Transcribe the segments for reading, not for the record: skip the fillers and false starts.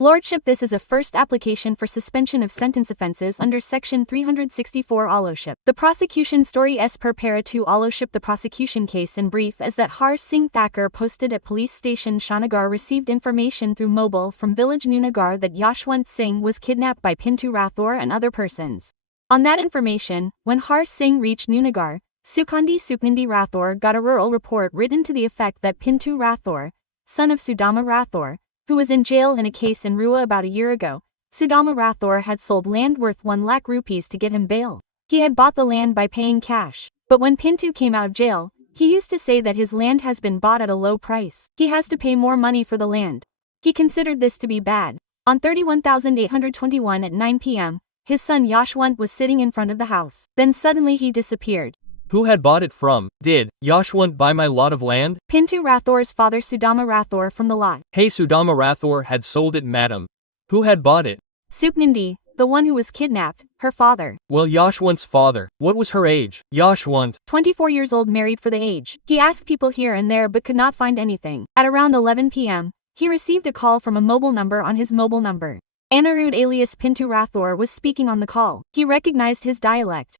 Lordship, this is a first application for suspension of sentence offences under Section 364 Allowship. The prosecution story as per para 2 Allowship. The prosecution case in brief is that Har Singh Thakur posted at police station Shanagar received information through mobile from village Nunagar that Yashwant Singh was kidnapped by Pintu Rathore and other persons. On that information, when Har Singh reached Nunagar, Sukandi Rathore got a rural report written to the effect that Pintu Rathore, son of Sudama Rathore, who was in jail in a case in Rua about a year ago, Sudama Rathore had sold land worth 1 lakh rupees to get him bail. He had bought the land by paying cash. But when Pintu came out of jail, he used to say that his land has been bought at a low price. He has to pay more money for the land. He considered this to be bad. On 31,821 at 9 p.m., his son Yashwant was sitting in front of the house. Then suddenly he disappeared. Who had bought it from? Did Yashwant buy my lot of land? Pintu Rathore's father Sudama Rathore from the lot. Hey, Sudama Rathore had sold it, madam. Who had bought it? Suknindi, the one who was kidnapped, her father. Well, Yashwant's father. What was her age? Yashwant. 24 years old, married for the age. He asked people here and there but could not find anything. At around 11 p.m., he received a call from a mobile number on his mobile number. Anirudh alias Pintu Rathore was speaking on the call. He recognized his dialect.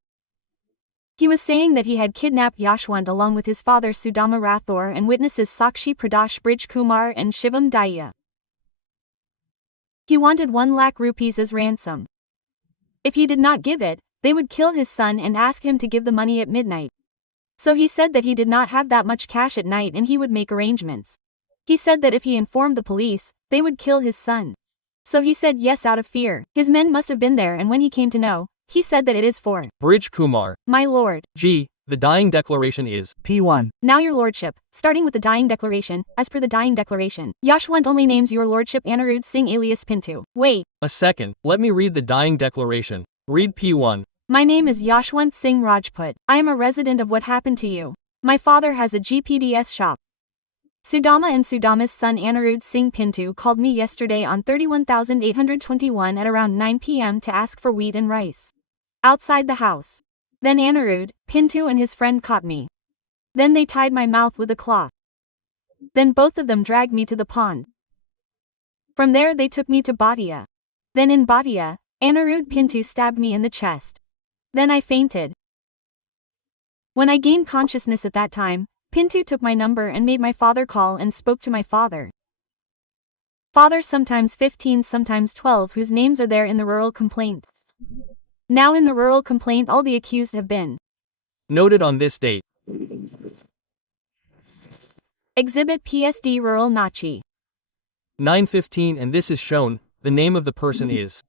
He was saying that he had kidnapped Yashwant along with his father Sudama Rathore and witnesses Sakshi Pradosh Brij Kumar and Shivam Daya. He wanted 1 lakh rupees as ransom. If he did not give it, they would kill his son and ask him to give the money at midnight. So he said that he did not have that much cash at night and he would make arrangements. He said that if he informed the police, they would kill his son. So he said yes out of fear. His men must have been there, and when he came to know, he said that it is for Brij Kumar. My lord. G. The dying declaration is P1. Now your lordship, starting with the dying declaration, as per the dying declaration, Yashwant only names your lordship Anirudh Singh alias Pintu. Wait. A second, let me read the dying declaration. Read P1. My name is Yashwant Singh Rajput. I am a resident of what happened to you. My father has a GPDS shop. Sudama and Sudama's son Anirudh Singh Pintu called me yesterday on 31,821 at around 9 p.m. to ask for wheat and rice. Outside the house. Then Anirudh, Pintu and his friend caught me. Then they tied my mouth with a cloth. Then both of them dragged me to the pond. From there they took me to Bhatia. Then in Bhatia, Anirudh Pintu stabbed me in the chest. Then I fainted. When I gained consciousness at that time, Pintu took my number and made my father call and spoke to my father. Father sometimes 15 sometimes 12 whose names are there in the rural complaint. Now in the rural complaint all the accused have been noted on this date. Exhibit PSD Rural Nachi 9:15 and this is shown, the name of the person is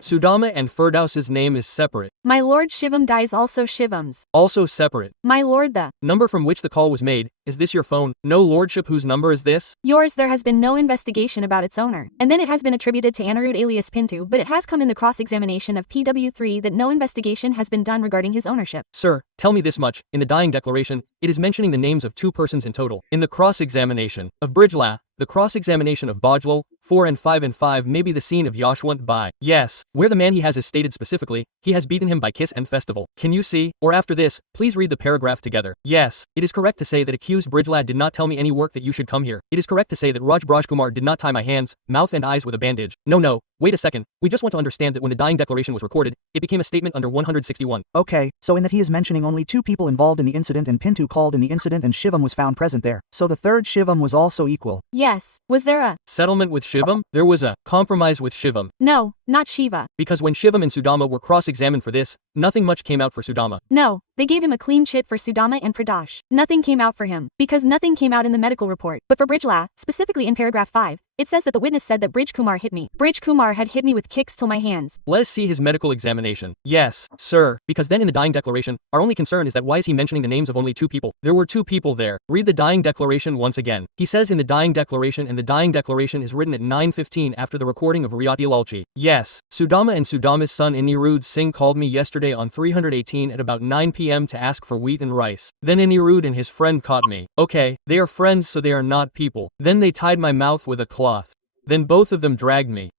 Sudama and Firdaus's name is separate. My lord Shivam dies also Shivam's. Also separate. My lord the number from which the call was made, is this your phone? No lordship, whose number is this? Yours. There has been no investigation about its owner. And then it has been attributed to Anirudh alias Pintu, but it has come in the cross-examination of PW3 that no investigation has been done regarding his ownership. Sir, tell me this much, in the dying declaration, it is mentioning the names of 2 persons in total. In the cross-examination of Brijla, the cross-examination of Bajlal, 4 and 5 may be the scene of Yashwant by, yes, where the man he has is stated specifically, he has beaten him by kiss and festival. Can you see? Or after this, please read the paragraph together. Yes, it is correct to say that accused Brijlad did not tell me any work that you should come here. It is correct to say that Raj Brajkumar did not tie my hands, mouth and eyes with a bandage. No, wait a second, we just want to understand that when the dying declaration was recorded, it became a statement under 161. Okay, so in that he is mentioning only 2 people involved in the incident and Pintu called in the incident and Shivam was found present there. So the third Shivam was also equal. Yes. Was there a settlement with Shivam? There was a compromise with Shivam. No, not Shiva. Because when Shivam and Sudama were cross-examined for this, nothing much came out for Sudama. No, they gave him a clean chit for Sudama and Pradosh. Nothing came out for him, because nothing came out in the medical report. But for Brijla, specifically in paragraph 5, it says that the witness said that Brij Kumar hit me. Brij Kumar had hit me with kicks till my hands. Let us see his medical examination. Yes, sir, because then in the dying declaration, our only concern is that why is he mentioning the names of only 2 people? There were 2 people there. Read the dying declaration once again. He says in the dying declaration, and the dying declaration is written at 9:15 after the recording of Riyati Lalchi. Yes, Sudama and Sudama's son Anirudh Singh called me yesterday on 318 at about 9 p.m. to ask for wheat and rice. Then Anirudh and his friend caught me. Okay, they are friends so they are not people. Then they tied my mouth with a cloth. Then both of them dragged me.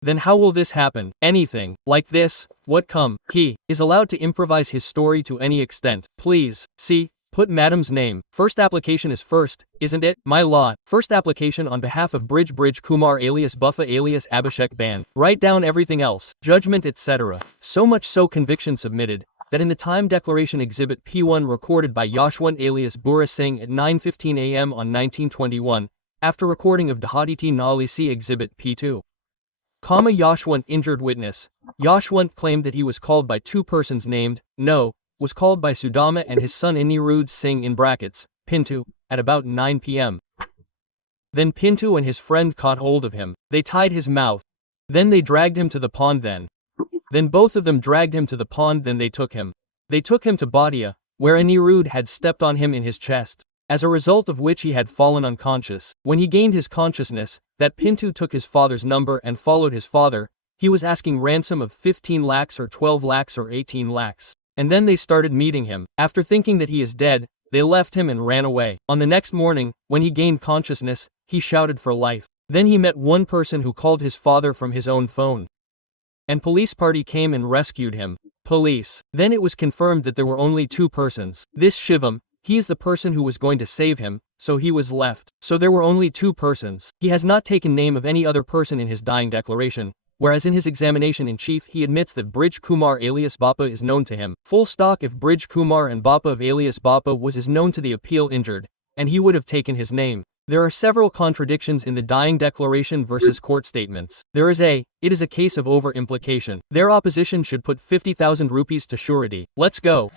Then how will this happen? Anything. Like this? What come? He is allowed to improvise his story to any extent. Please, see, Put madam's name. First application is first, isn't it? My lord. First application on behalf of Bridge Kumar alias Buffa alias Abhishek Band. Write down everything else, judgment etc. So much so conviction submitted, that in the time declaration exhibit P1 recorded by Yashwant alias Bura Singh at 9:15 a.m. on 1921, after recording of Dahaditi Nali C exhibit P2. Yashwant injured witness. Yashwant claimed that he was called by two persons named, was called by Sudama and his son Anirudh Singh in brackets, Pintu, at about 9 p.m. Then Pintu and his friend caught hold of him. They tied his mouth. Then they dragged him to the pond Then both of them dragged him to the pond then they took him. They took him to Bhatia, where Anirudh had stepped on him in his chest, as a result of which he had fallen unconscious. When he gained his consciousness, that Pintu took his father's number and followed his father, he was asking ransom of 15 lakhs or 12 lakhs or 18 lakhs. And then they started meeting him. After thinking that he is dead, they left him and ran away. On the next morning, when he gained consciousness, he shouted for life. Then he met one person who called his father from his own phone. And police party came and rescued him. Police. Then it was confirmed that there were only two persons. This Shivam, he is the person who was going to save him, so he was left. So there were only two persons. He has not taken name of any other person in his dying declaration, whereas in his examination in chief he admits that Bridge Kumar alias Bappa is known to him. Full stock if Bridge Kumar and Bappa of alias Bappa is known to the appeal injured, and he would have taken his name. There are several contradictions in the dying declaration versus court statements. It is a case of over-implication. Their opposition should put 50,000 rupees to surety. Let's go.